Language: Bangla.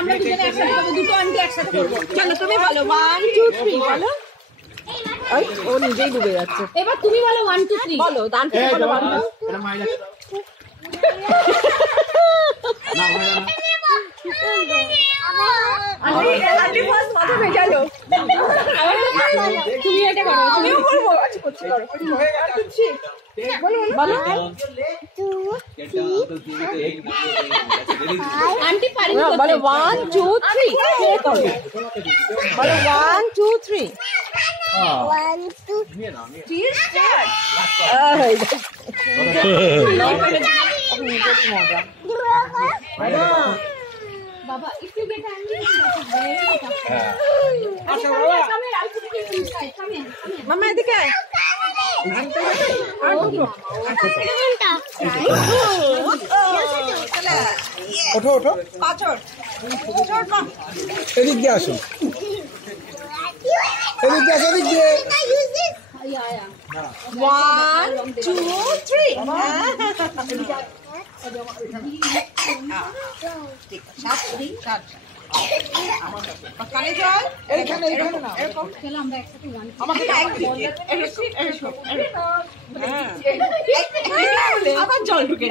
আমরা দুজনে একসাথে করব, দুটো আন্টি একসাথে করব। চলো তুমি বলো 1 2 3 বলো। এই ও নিজেই ডুবে যাচ্ছে। এবার তুমি বলো 1 2 3 বলো। ডান থেকে বলো 1 2 এটা মাইলা দাও। না মাইলা না। আন্টি ফার্স্ট মাথা ভেজালো। তুমি এটা করো, তুমিও করবো। আচ্ছা করছি, করো। বলো বলো। আন্টি পারি না। বলো 1 2 3 কে করো? বলো 1 2 3 1 2 3 স্টার্ট। বাবা if you get angry মামা এদিকে ওঠো ওঠো এদিক দিয়ে আসুন এদিক দিয়ে এদিক দিয়ে 1 2 3 আবার জল ঢুকে